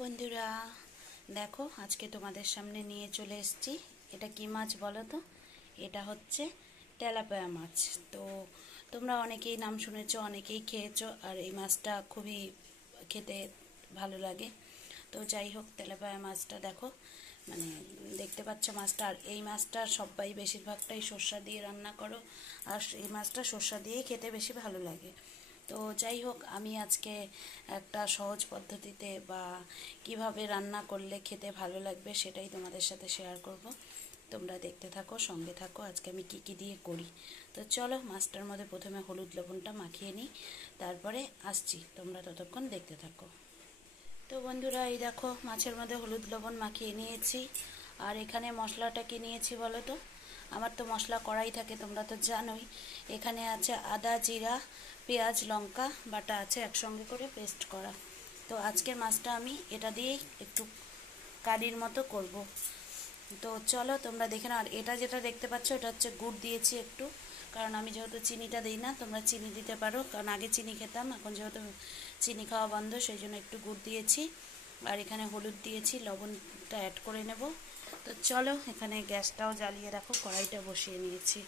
বন্ধুরা দেখো আজকে তোমাদের সামনে নিয়ে চলে এসেছি। এটা কি মাছ বলো তো? এটা হচ্ছে তেলাপিয়া মাছ। তো তোমরা অনেকেই নাম শুনেছো, অনেকেই খেয়েছো, আর এই মাছটা খুবই খেতে ভালো লাগে। তো যাই হোক, তেলাপিয়া মাছটা দেখো, মানে দেখতে পাচ্ছ মাছটা। আর এই মাছটা সবাই বেশিরভাগটাই সর্ষা দিয়ে রান্না করো, আর এই মাছটা সর্ষা দিয়েই খেতে বেশি ভালো লাগে। তো যাই হোক, আমি আজকে একটা সহজ পদ্ধতিতে বা কিভাবে রান্না করলে খেতে ভালো লাগবে সেটাই তোমাদের সাথে শেয়ার করব। তোমরা দেখতে থাকো, সঙ্গে থাকো। আজকে আমি কি কি দিয়ে করি। তো চলো, মাছটার মধ্যে প্রথমে হলুদ লবণটা মাখিয়ে নিই, তারপরে আসছি। তোমরা ততক্ষণ দেখতে থাকো। তো বন্ধুরা, এই দেখো মাছের মধ্যে হলুদ লবণ মাখিয়ে নিয়েছি। আর এখানে মশলাটা কি নিয়েছি বলো তো? আমার তো মশলা কড়াই থাকে, তোমরা তো জানোই। এখানে আছে আদা, জিরা, পেঁয়াজ, লঙ্কা বাটা আছে একসঙ্গে করে পেস্ট করা। তো আজকের মাছটা আমি এটা দিয়েই একটু কারির মতো করব। তো চলো তোমরা দেখে নাও। আর এটা যেটা দেখতে পাচ্ছ, এটা হচ্ছে গুড় দিয়েছি একটু, কারণ আমি যেহেতু চিনিটা দিই না, তোমরা চিনি দিতে পারো, কারণ আগে চিনি খেতাম, এখন যেহেতু চিনি খাওয়া বন্ধ সেই জন্য একটু গুড় দিয়েছি। আর এখানে হলুদ দিয়েছি, লবণটা অ্যাড করে নেব। তো চলো, এখানে গ্যাসটাও জ্বালিয়ে রাখো, কড়াইটা বসিয়ে নিয়েছি।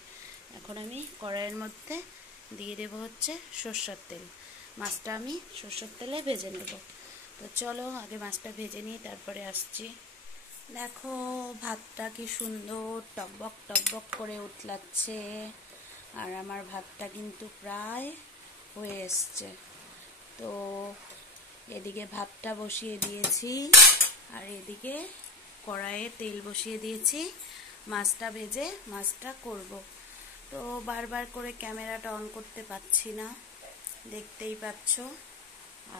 এখন আমি কড়াইয়ের মধ্যে দিয়ে দেবো হচ্ছে সর্ষের তেল। মাছটা আমি সর্ষের তেলে ভেজে নেব। তো চলো আগে মাছটা ভেজে নিই, তারপরে আসছি। দেখো ভাতটা কি সুন্দর টকবক টকবক করে উতলাচ্ছে, আর আমার ভাতটা কিন্তু প্রায় হয়ে এসছে। তো এদিকে ভাতটা বসিয়ে দিয়েছি, আর এদিকে কড়াইয়ে তেল বসিয়ে দিয়েছি। মাছটা ভেজে মাছটা করব। তো বারবার করে ক্যামেরাটা অন করতে পারছি না, দেখতেই পাচ্ছ।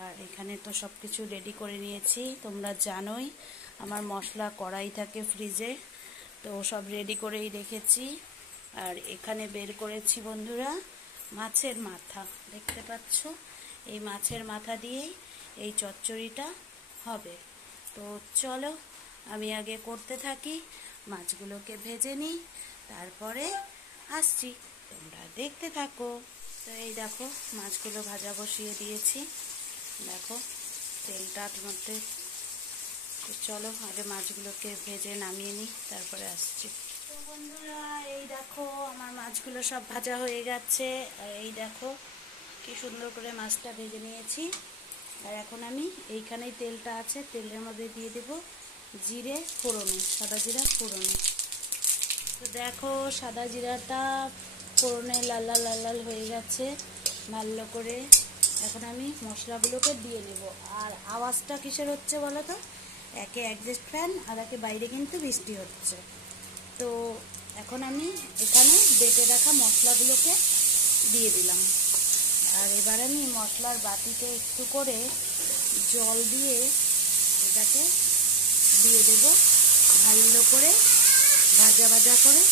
আর এখানে তো সব কিছু রেডি করে নিয়েছি, তোমরা জানোই আমার মশলা কড়াই থাকে ফ্রিজে, তো সব রেডি করেই রেখেছি। আর এখানে বের করেছি বন্ধুরা মাছের মাথা, দেখতে পাচ্ছ। এই মাছের মাথা দিয়েই এই চচ্চড়িটা হবে। তো চলো আমি আগে করতে থাকি, মাছগুলোকে ভেজে নিই, তারপরে আসছি। তোমরা দেখতে থাকো। তো এই দেখো মাছগুলো ভাজা বসিয়ে দিয়েছি, দেখো তেলটার মধ্যে। তো চলো আগে মাছগুলোকে ভেজে নামিয়ে নিই, তারপরে আসছি। তো বন্ধুরা, এই দেখো আমার মাছগুলো সব ভাজা হয়ে গেছে। আর এই দেখো কি সুন্দর করে মাছটা ভেজে নিয়েছি। আর এখন আমি এইখানেই তেলটা আছে, তেলের মধ্যে দিয়ে দেব জিরে ফোড়নে, সাদা জিরা ফোড়নে। তো দেখো সাদা জিরাটা ফোড়নে লাল লাল লাল লাল হয়ে গেছে ভালো করে। এখন আমি মশলাগুলোকে দিয়ে নেব। আর আওয়াজটা কিসের হচ্ছে বলো তো? একে অ্যাডজাস্ট ফ্যান, আর একে বাইরে কিন্তু বৃষ্টি হচ্ছে। তো এখন আমি এখানে বেটে রাখা মশলাগুলোকে দিয়ে দিলাম। আর এবার আমি মশলার বাটিতে একটু করে জল দিয়ে এটাকে দিয়ে দেব, ভালো করে ভাজা ভাজা করে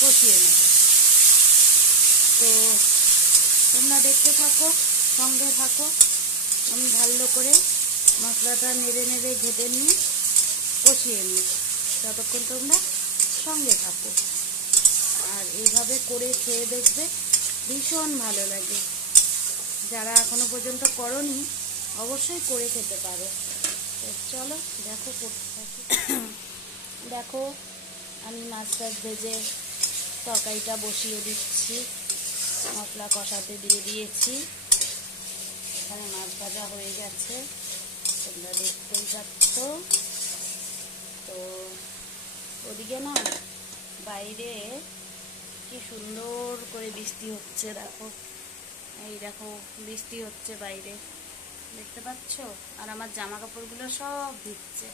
কষিয়ে নেব। তো তোমরা দেখতে থাকো, সঙ্গে থাকো। আমি ভালো করে মশলাটা নেড়ে নেড়ে ঘেটে নিয়ে কষিয়ে নিই, ততক্ষণ তোমরা সঙ্গে থাকো। আর এইভাবে করে খেয়ে দেখবে, ভীষণ ভালো লাগে। যারা এখনো পর্যন্ত করোনি অবশ্যই করে খেতে পারো। তো চলো দেখো করতে থাকি। দেখো আমি মাছটা ভেজে তরকারিটা বসিয়ে দিচ্ছি, মশলা কষাতে দিয়ে দিয়েছি। এখানে মাছ ভাজা হয়ে গেছে, তোমরা দেখতেই পাচ্ছ। তো ওদিকে না বাইরে কি সুন্দর করে বৃষ্টি হচ্ছে, দেখো এই দেখো বৃষ্টি হচ্ছে বাইরে, দেখতে পাচ্ছ। আর আমার জামা কাপড়গুলো সব ভিজছে,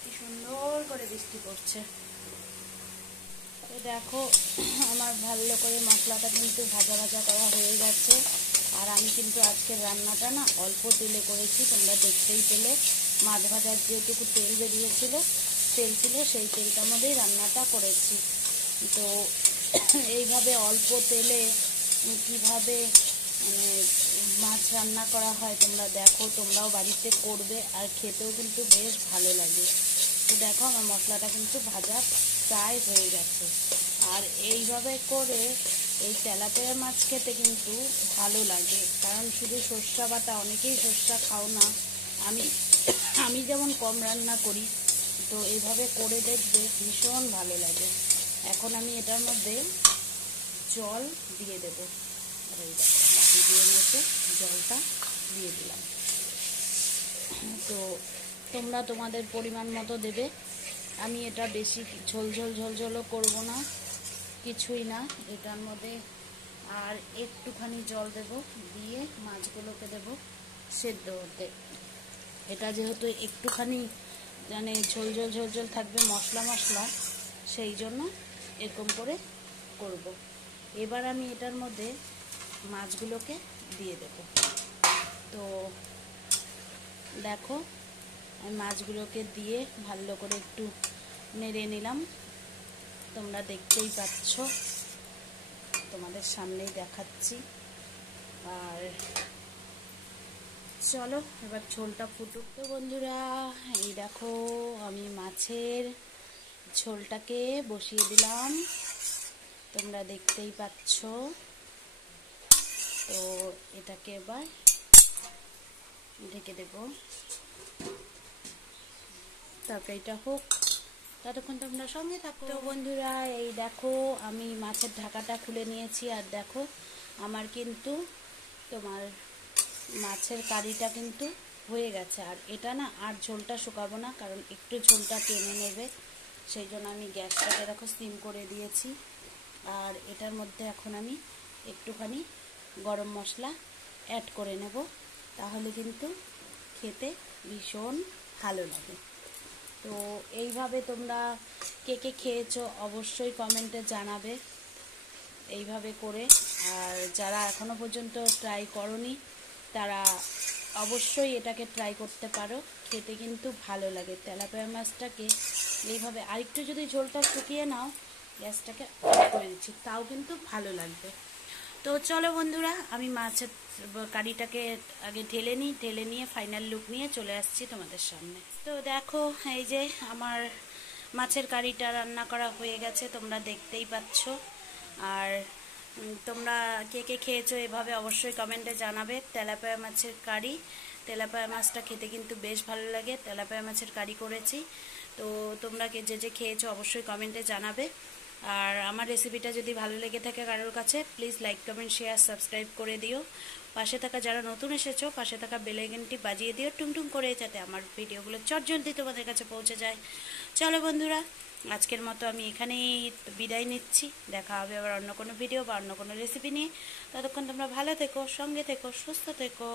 কি সুন্দর করে বৃষ্টি পড়ছে। তো দেখো আমার ভালো করে মশলাটা কিন্তু ভাজা ভাজা করা হয়ে গেছে। আর আমি কিন্তু আজকের রান্নাটা না অল্প তেলে করেছি, তোমরা দেখতেই পেলে। মাছ ভাজার যেটুকু তেল বেরিয়েছিল, তেল ছিল, সেই তেলটার মধ্যেই রান্নাটা করেছি। তো এইভাবে অল্প তেলে কিভাবে মানে মাছ রান্না করা হয় তোমরা দেখো, তোমরাও বাড়িতে করবে, আর খেতেও কিন্তু বেশ ভালো লাগে। তো দেখো আমার মশলাটা কিন্তু ভাজা প্রায় হয়ে গেছে। আর এইভাবে করে এই তেলাপিয়া মাছ খেতে কিন্তু ভালো লাগে, কারণ শুধু সর্ষা বাটা, অনেকেই সর্ষা খাও না, আমি আমি যেমন কম রান্না করি, তো এইভাবে করে দেখবে ভীষণ ভালো লাগে। এখন আমি এটার মধ্যে জল দিয়ে দেব, আর এই দেখো বাটি দিয়ে নিতে জলটা দিয়ে দিলাম। তো তোমরা তোমাদের পরিমাণ মতো দেবে। আমি এটা বেশি ঝোলঝোলও করব না, কিছুই না। এটার মধ্যে আর একটুখানি জল দেব, দিয়ে মাছগুলোকে দেব সেদ্ধ হতে। এটা যেহেতু একটুখানি মানে ঝোলঝোল থাকবে, মশলা, সেই জন্য এরকম করে করব। এবার আমি এটার মধ্যে মাছগুলোকে দিয়ে দেব। তো দেখো আমি মাছগুলোকে দিয়ে ভালো করে একটু নেড়ে নিলাম। তোমরা দেখতেই পাচ্ছ, তোমাদের সামনেই দেখাচ্ছি। আর চলো এবার ঝোলটা ফুটুক। তো বন্ধুরা, এই দেখো আমি মাছের ঝোলটাকে বসিয়ে দিলাম, তোমরা দেখতেই পাচ্ছ। তো এটাকে এবার ঢেকে দেব, তরকারিটা হোক, ততক্ষণ তোমরা সঙ্গে থাকো। তো বন্ধুরা, এই দেখো আমি মাছের ঢাকাটা খুলে নিয়েছি, আর দেখো আমার কিন্তু তোমার মাছের কারিটা কিন্তু হয়ে গেছে। আর এটা না আর ঝোলটা শুকাবো না, কারণ একটু ঝোলটা টেনে নেবে, সেই জন্য আমি গ্যাসটাকে দেখো সিম করে দিয়েছি। আর এটার মধ্যে এখন আমি একটুখানি গরম মশলা অ্যাড করে নেব, তাহলে কিন্তু খেতে ভীষণ ভালো লাগে। তো এইভাবে তোমরা কে কে খেয়েছো অবশ্যই কমেন্টে জানাবে এইভাবে করে। আর যারা এখনো পর্যন্ত ট্রাই করনি তারা অবশ্যই এটাকে ট্রাই করতে পারো, খেতে কিন্তু ভালো লাগে। তেলাপিয়া মাছটাকে এইভাবে আরেকটু যদি ঝোলটা শুকিয়ে নাও, গ্যাসটাকে অফ করে দিচ্ছি, তাও কিন্তু ভালো লাগবে। তো চলো বন্ধুরা, আমি মাছের কারিটাকে আগে ঢেলে নিয়ে ফাইনাল লুক নিয়ে চলে আসছি তোমাদের সামনে। তো দেখো এই যে আমার মাছের কারিটা রান্না করা হয়ে গেছে, তোমরা দেখতেই পাচ্ছ। আর তোমরা কে কে খেয়েছো এভাবে অবশ্যই কমেন্টে জানাবে। তেলাপিয়া মাছের কারি, তেলাপিয়া মাছটা খেতে কিন্তু বেশ ভালো লাগে, তেলাপিয়া মাছের কারি করেছি। তো তোমরা যে খেয়েছো অবশ্যই কমেন্টে জানাবে। আর আমার রেসিপিটা যদি ভালো লেগে থাকে কারোর কাছে, please like comment share subscribe করে দিও। পাশে থাকা যারা নতুন এসেছো, পাশে থাকা বেল আইকনটি বাজিয়ে দিও টুংটুং করে, যাতে আমার ভিডিওগুলো চটজলদি তোমাদের কাছে পৌঁছে যায়। চলো বন্ধুরা, আজকের মতো আমি এখানেই বিদায় নিচ্ছি। দেখা হবে আবার অন্য কোনো ভিডিও বা অন্য কোনো রেসিপি নিয়ে। ততক্ষণ তোমরা ভালো থেকো, সঙ্গে থেকো, সুস্থ থেকো।